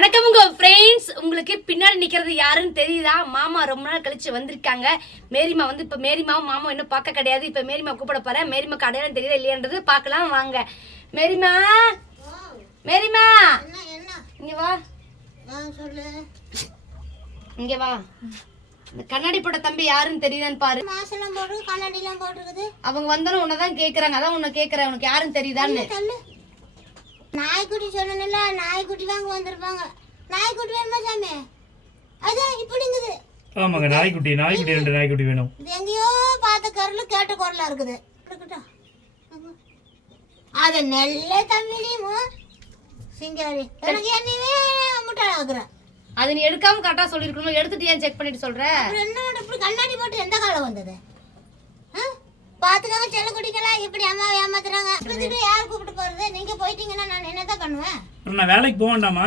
வணக்கம் உங்க ஃப்ரெண்ட்ஸ். உங்களுக்கு பின்னாடி நிக்கிறது யாருன்னு தெரியுதா? மாமா ரொம்ப நாள் கழிச்சு வந்திருக்காங்க. மேரிமா வந்து இப்ப மேரிமாவும் மாமா இன்னும் பார்க்க கிடையாது. இப்ப மேரிமா கூப்பிட போறேன். மேரிமாக்கு அடையாளம் தெரியல இல்லையன்றது பார்க்கலாம் வாங்க. மேரிமா, மேரிமா இங்க வா. சொல்லு. இங்க வா. இந்த கண்ணாடி போட்ட தம்பி யாருன்னு தெரியுதான்னு பாரு. மாசெல்லாம் போட்டு கண்ணாடிலாம் போட்டுருக்குது. அவங்க வந்தாலும் உன்னதான் கேக்குறாங்க. அதான் உன்னை கேக்குறேன், உனக்கு யாருன்னு தெரியுதான்னு. நாய்க்குட்டி சொல்லணும்ல, நாய்க்குட்டி வாங்க வந்திருப்பாங்க. நாய்க்குட்டி வேணுமா சாமி? அதான் இப்படிங்குது. ஆமாங்க, நாய்க்குட்டி ரெண்டு நாய்க்குட்டி வேணும். இது எங்கேயோ பார்த்த கருள் கேட்ட குரலா இருக்குது. அது நெல்ல தமிழியும் சிங்காரி எனக்கு என்னவே முட்டாள் ஆகுறேன். அது நீ எடுக்காம கரெக்டா சொல்லிருக்கணும். எடுத்துட்டு ஏன் செக் பண்ணிட்டு சொல்ற? என்ன இப்படி கண்ணாடி போட்டு எந்த காலம் வந்தது? பாத்துக்காங்க செல்ல குடிக்கலாம் இப்படி அம்மாவை ஏமாத்துறாங்க. யார் கூப்பிட்டு போறது? நீங்க போயிட்டீங்கன்னா நான் என்னதான் பண்ணுவேன்? நான் வேலைக்கு போக வேண்டாமா?